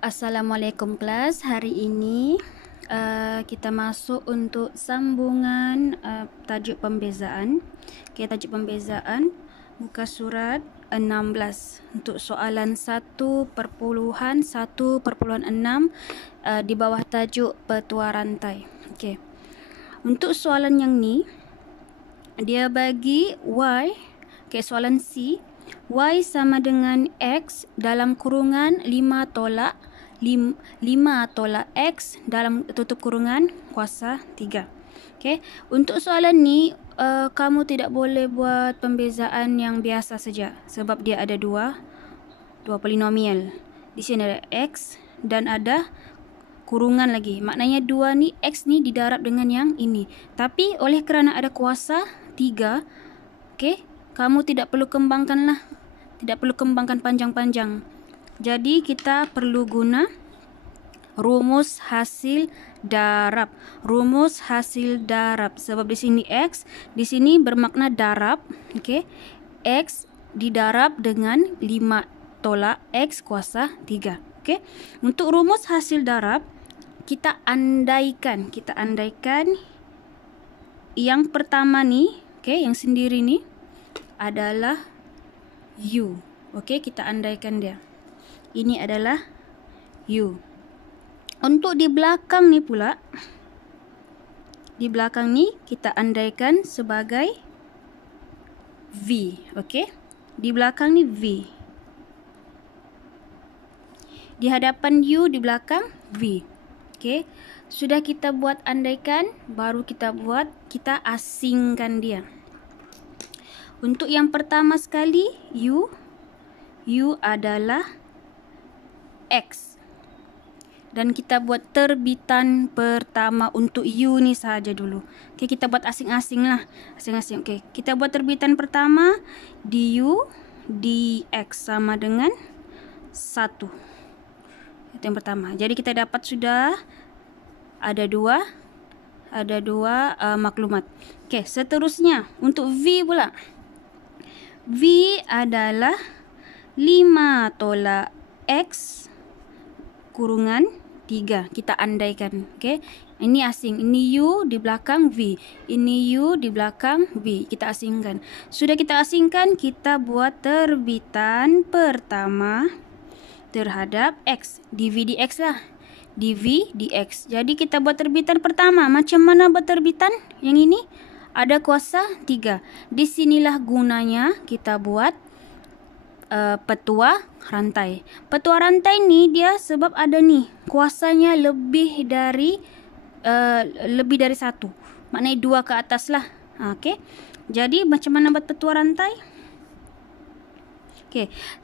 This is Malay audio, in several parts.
Assalamualaikum kelas. Hari ini kita masuk untuk sambungan tajuk pembezaan. Tajuk pembezaan muka surat 16 untuk soalan 1.1.6 di bawah tajuk petua rantai. Untuk soalan yang ni dia bagi Y, soalan C, Y sama dengan X dalam kurungan 5 tolak X dalam tutup kurungan kuasa 3. Untuk soalan ni kamu tidak boleh buat pembezaan yang biasa saja sebab dia ada dua polinomial. Di sini ada X dan ada kurungan lagi. Maknanya dua ni X ni didarab dengan yang ini. Tapi oleh kerana ada kuasa 3, kamu tidak perlu kembangkanlah. Tidak perlu kembangkan panjang-panjang. Jadi kita perlu guna rumus hasil darab. Rumus hasil darab. Sebab di sini X, di sini bermakna darab. X didarab dengan 5 tolak X kuasa 3. Untuk rumus hasil darab, kita andaikan yang pertama ni, yang sendiri ni adalah U. Kita andaikan dia. Ini adalah U. Untuk di belakang ni pula, di belakang ni kita andaikan sebagai V. Di belakang ni V. Di hadapan U, di belakang V. Sudah kita buat andaikan, baru kita asingkan dia. Untuk yang pertama sekali, U adalah X. Dan kita buat terbitan pertama untuk U ni saja dulu. Kita buat asing-asing lah. Asing-asing. Kita buat terbitan pertama, du dx sama dengan 1. Itu yang pertama. Jadi kita dapat sudah ada dua maklumat. Seterusnya untuk V pula. V adalah 5 tolak X kurungan 3. Kita andaikan. Ini asing. Ini U di belakang V. Ini U di belakang V. Kita asingkan. Sudah kita asingkan, kita buat terbitan pertama terhadap X. dV dx lah. dV dx. Jadi kita buat terbitan pertama. Macam mana buat terbitan? Yang ini ada kuasa 3. Di sinilah gunanya kita buat petua rantai. Petua rantai ni dia sebab ada ni kuasanya lebih dari 1. Maknanya 2 ke atas lah. Jadi macam mana buat petua rantai?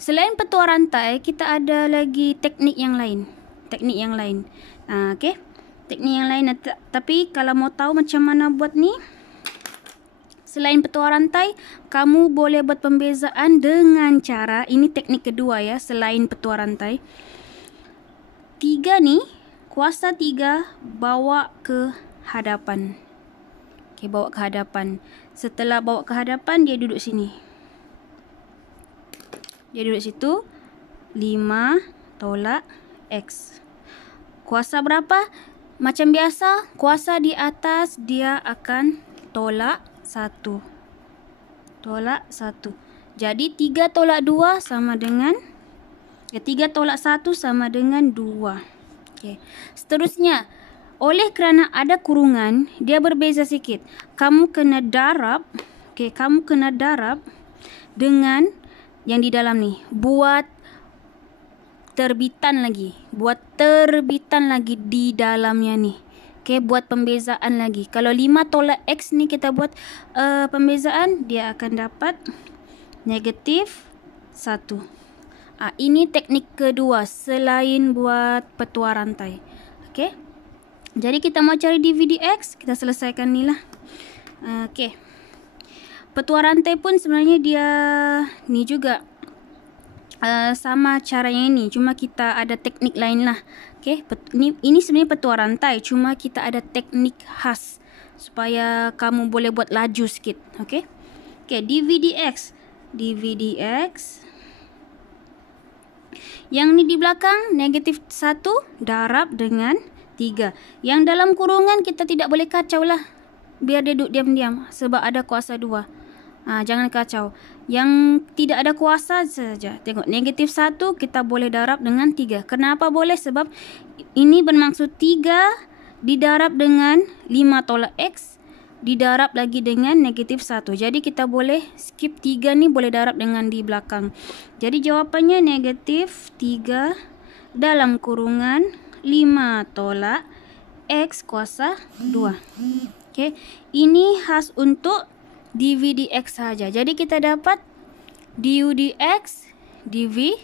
Selain petua rantai, kita ada lagi teknik yang lain. Teknik yang lain. Tapi kalau mau tahu macam mana buat ni, selain petua rantai, kamu boleh buat pembezaan dengan cara, ini teknik kedua ya, selain petua rantai. 3 ni, kuasa 3 bawa ke hadapan. Bawa ke hadapan. Setelah bawa ke hadapan, dia duduk sini. Dia duduk situ. 5 tolak X. Kuasa berapa? Macam biasa, kuasa di atas dia akan tolak 1. Tolak 1. Jadi 3 tolak 2 sama dengan 3 tolak 1 sama dengan 2. Seterusnya, oleh kerana ada kurungan, dia berbeza sikit. Kamu kena darab, kamu kena darab dengan yang di dalam ni. Buat terbitan lagi. Buat terbitan lagi di dalamnya ni. Buat pembezaan lagi. Kalau 5 tolak X ni kita buat pembezaan, dia akan dapat negatif 1. Ini teknik kedua selain buat petua rantai. Jadi kita mau cari dV dx, kita selesaikan ni lah. Petua rantai pun sebenarnya dia ni juga sama caranya ini, cuma kita ada teknik lain lah. Ini sebenarnya petua rantai, cuma kita ada teknik khas supaya kamu boleh buat laju sikit. dV dx Yang ni di belakang negatif 1 darab dengan 3. Yang dalam kurungan kita tidak boleh kacau lah. Biar dia duduk diam-diam sebab ada kuasa 2. Jangan kacau. Yang tidak ada kuasa saja. Tengok, negatif 1 kita boleh darab dengan 3. Kenapa boleh? Sebab ini bermaksud 3 didarab dengan 5 tolak X didarab lagi dengan negatif 1. Jadi kita boleh skip 3 ni, boleh darab dengan di belakang. Jadi jawapannya negatif 3 dalam kurungan 5 tolak X kuasa 2. Okay. Ini khas untuk dv dx saja. Jadi kita dapat du dx dv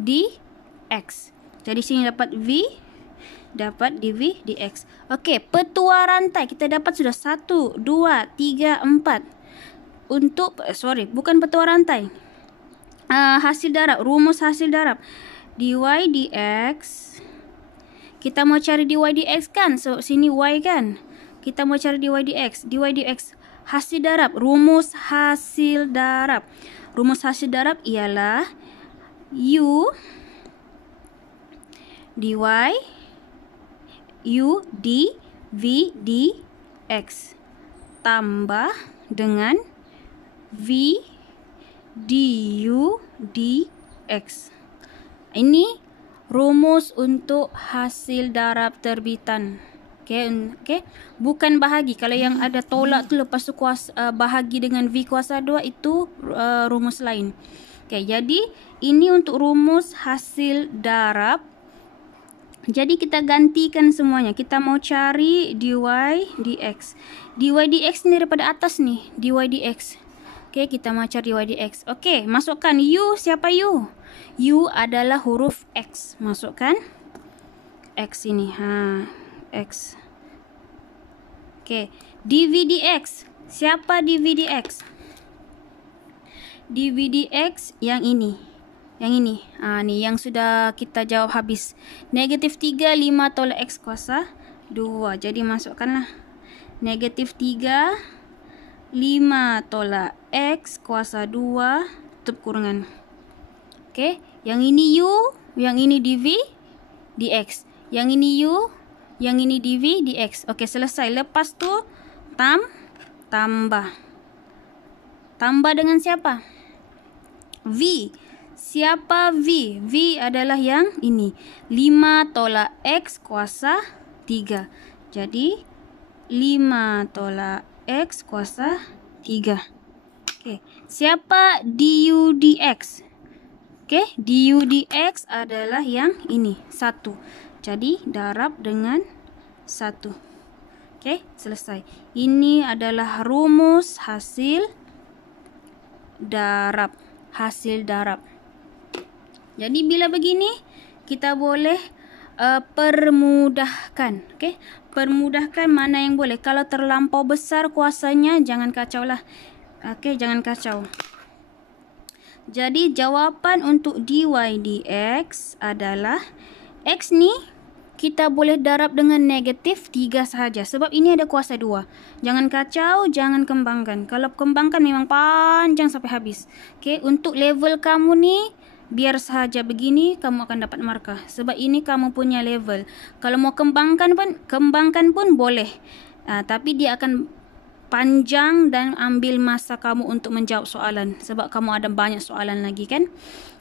dx. Jadi sini dapat v, dapat dv dx. Okey, petua rantai kita dapat sudah 1, 2, 3, 4. Untuk bukan petua rantai. Hasil darab, rumus hasil darab. dy dx. Kita mau cari dy dx kan? So sini y kan? Kita mau cari dy dx. dy dx hasil darab, rumus hasil darab. Rumus hasil darab ialah u dy u dv dx tambah dengan v du dx. Ini rumus untuk hasil darab terbitan. Okay. Bukan bahagi. Kalau yang ada tolak tu lepas tu bahagi dengan v kuasa 2 itu rumus lain. Okay, jadi ini untuk rumus hasil darab. Jadi kita gantikan semuanya. Kita mau cari dy dx. dy dx ni daripada atas ni, dy dx. Okay, kita mau cari dy dx. Okay, masukkan u. Siapa u? U adalah huruf x. Masukkan x ini. X. Okay. dv dx. Siapa dv dx? dv dx yang ini. Yang ini. Ni yang sudah kita jawab habis. Negatif 3, 5 tolak x kuasa 2. Jadi masukkanlah. Negatif 3, 5 tolak x kuasa 2 tutup kurungan. Okay. Yang ini u, yang ini dv dx. Yang ini u, yang ini dv dx. Okey, selesai. Lepas tu tambah. Tambah dengan siapa? V. Siapa V? V adalah yang ini. 5 tolak x kuasa 3. Jadi 5 tolak x kuasa 3. Okey. Siapa du dx? Okey, du dx adalah yang ini. 1. Jadi darab dengan 1. Okey, selesai. Ini adalah rumus hasil darab. Hasil darab. Jadi bila begini kita boleh permudahkan. Okey, permudahkan mana yang boleh. Kalau terlampau besar kuasanya jangan kacau lah. Okey, jangan kacau. Jadi jawapan untuk dy dx adalah x ni kita boleh darab dengan negatif 3 sahaja. Sebab ini ada kuasa 2. Jangan kacau, jangan kembangkan. Kalau kembangkan memang panjang sampai habis. Okay, untuk level kamu ni, biar sahaja begini, kamu akan dapat markah. Sebab ini kamu punya level. Kalau mau kembangkan pun boleh. Tapi dia akan panjang dan ambil masa kamu untuk menjawab soalan. Sebab kamu ada banyak soalan lagi kan.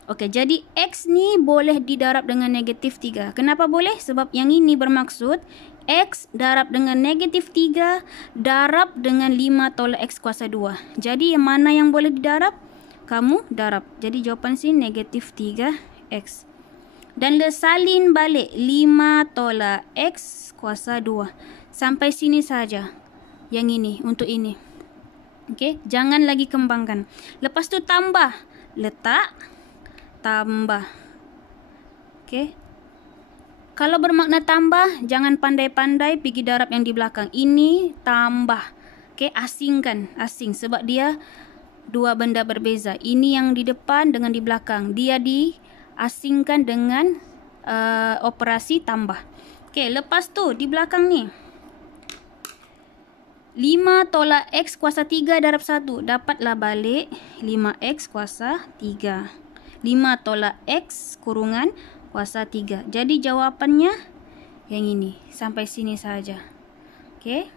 Okey, jadi x ni boleh didarab dengan negatif 3. Kenapa boleh? Sebab yang ini bermaksud x darab dengan negatif 3 darab dengan 5 tolak x kuasa 2. Jadi yang mana yang boleh didarab? Kamu darab. Jadi jawapan sini negatif 3x. Dan salin balik 5 tolak x kuasa 2. Sampai sini saja. Yang ini, untuk ini. Okey, jangan lagi kembangkan. Lepas tu tambah. Letak. Tambah. Okey. Kalau bermakna tambah, jangan pandai-pandai pergi darab yang di belakang. Ini tambah. Okey, asingkan. Asing. Sebab dia dua benda berbeza. Ini yang di depan dengan di belakang. Dia diasingkan dengan operasi tambah. Okey, lepas tu di belakang ni. 5 tolak x kuasa 3 darab 1. Dapatlah balik 5x kuasa 3. 5 tolak X kurungan kuasa 3. Jadi jawapannya yang ini. Sampai sini saja. Okey.